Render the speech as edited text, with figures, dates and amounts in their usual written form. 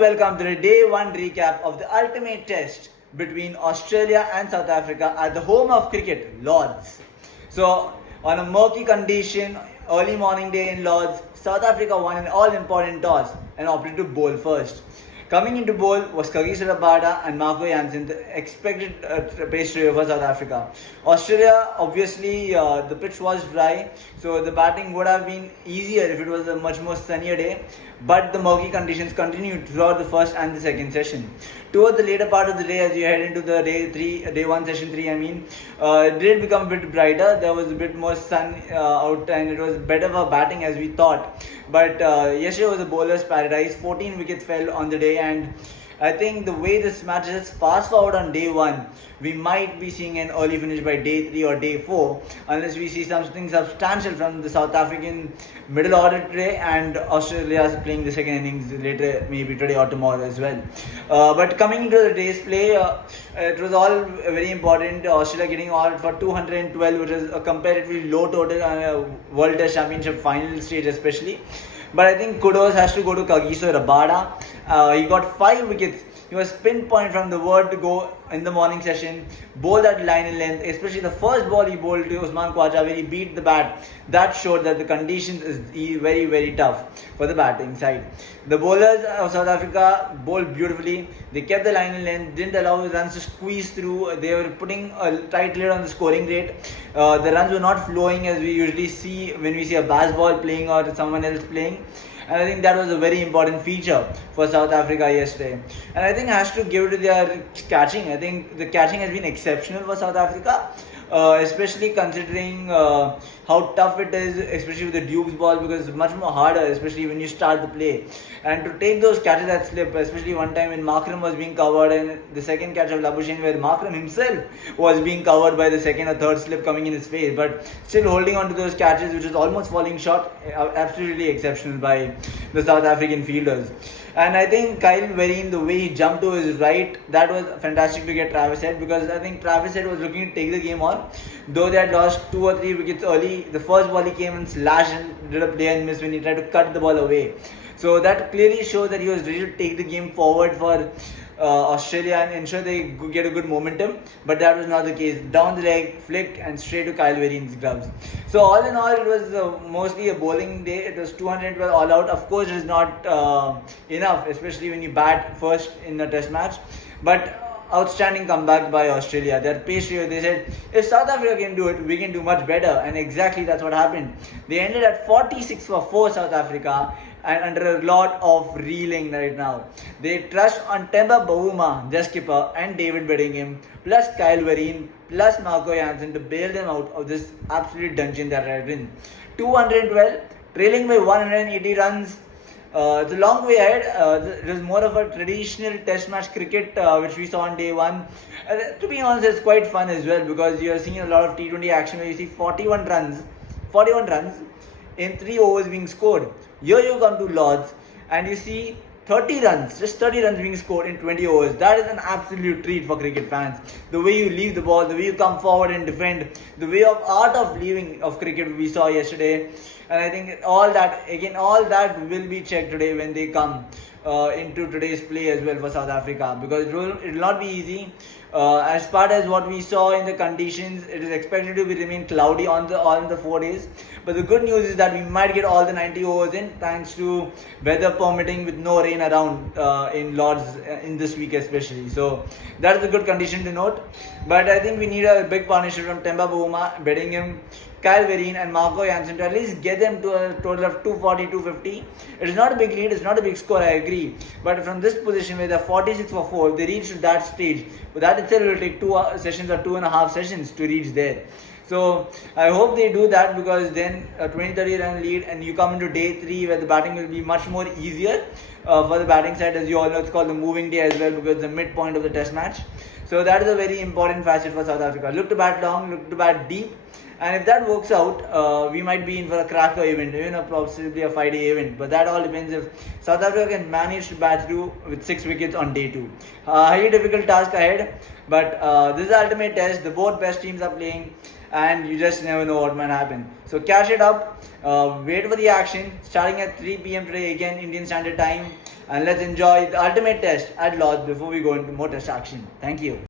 welcome to the day one recap of the ultimate test between Australia and South Africa at the home of cricket, Lords. So, on a murky condition, early morning day in Lords, South Africa won an all-important toss and opted to bowl first. Coming into bowl was Kagiso Rabada and Marco Jansen, the expected pace trio for South Africa. Australia, obviously, the pitch was dry, so the batting would have been easier if it was a much more sunnier day. But the murky conditions continued throughout the first and the second session. Towards the later part of the day, as you head into the day one, session 3, it did become a bit brighter. There was a bit more sun out, and it was better for batting as we thought. But yesterday was a bowler's paradise. 14 wickets fell on the day, and I think the way this match is, fast forward on day 1, we might be seeing an early finish by day 3 or day 4 unless we see something substantial from the South African middle order today, and Australia is playing the second innings later, maybe today or tomorrow as well. But coming into the day's play, it was all very important. Australia getting all for 212, which is a comparatively low total on a World Test Championship final stage especially. But I think kudos has to go to Kagiso Rabada. He got 5 wickets. He was pinpoint from the word to go in the morning session. Bowled at line and length, especially the first ball he bowled to Usman Khawaja where he beat the bat. That showed that the conditions is very, very tough for the batting side. The bowlers of South Africa bowled beautifully. They kept the line and length, didn't allow the runs to squeeze through. They were putting a tight lid on the scoring rate. The runs were not flowing as we usually see when we see a bass ball playing or someone else playing. And I think that was a very important feature for South Africa yesterday. And I think has to give it to their catching. I think the catching has been exceptional for South Africa. Especially considering how tough it is, especially with the Duke's ball, because it's much more harder, especially when you start the play. And to take those catches that slip, especially one time when Markram was being covered, and the second catch of Labuschagne where Markram himself was being covered by the second or third slip coming in his face, but still holding on to those catches, which is almost falling short, absolutely exceptional by the South African fielders. And I think Kyle Vereen, the way he jumped to his right, that was fantastic to get Travis Head, because I think Travis Head was looking to take the game on. Though they had lost 2 or 3 wickets early, the first ball he came and slashed and did a play and miss when he tried to cut the ball away. So that clearly shows that he was ready to take the game forward for Australia and ensure they get a good momentum, but that was not the case. Down the leg, flick, and straight to Kyle Vereen's gloves. So all in all, it was mostly a bowling day. It was 212 all out. Of course, it is not enough, especially when you bat first in a test match. But outstanding comeback by Australia. Their pace trio, they said, if South Africa can do it, we can do much better. And exactly that's what happened. They ended at 46 for 4 South Africa, and under a lot of reeling right now. They trust on Temba Bavuma, their skipper, and David Bedingham, plus Kyle Vereen, plus Marco Jansen to bail them out of this absolute dungeon that they're in. 212, trailing by 180 runs. It's a long way ahead. It was more of a traditional test match cricket which we saw on day 1. To be honest, it's quite fun as well, because you're seeing a lot of T20 action where you see 41 runs in 3 overs being scored. Here you come to Lords and you see 30 runs, just 30 runs being scored in 20 overs. That is an absolute treat for cricket fans. The way you leave the ball, the way you come forward and defend, the way of art of leaving of cricket we saw yesterday. And I think all that will be checked today when they come into today's play as well for South Africa, because it will not be easy. As part as what we saw in the conditions, it is expected to remain cloudy on the 4 days. But the good news is that we might get all the 90 overs in, thanks to weather permitting with no rain around in Lords in this week especially. So that is a good condition to note. But I think we need a big partnership from Temba Bavuma, Bedingham, Kyle Vereen and Marco Jansen to at least get them to a total of 240, 250. It is not a big lead, it's not a big score, I agree. But from this position where they're 46 for 4, if they reach to that stage, but that itself will take 2 sessions or 2.5 sessions to reach there. So I hope they do that, because then a 20-30 run lead and you come into day 3 where the batting will be much more easier for the batting side. As you all know, it's called the moving day as well, because it's the midpoint of the test match. So that is a very important facet for South Africa. Look to bat long, look to bat deep, And if that works out, we might be in for a cracker event, possibly a 5-day event. But that all depends if South Africa can manage to bat through with 6 wickets on day 2. Highly difficult task ahead, but this is the ultimate test. The both best teams are playing, and you just never know what might happen. So cash it up, wait for the action, starting at 3 p.m. today, again Indian Standard Time, and let's enjoy the ultimate test at Lords before we go into more test action. Thank you.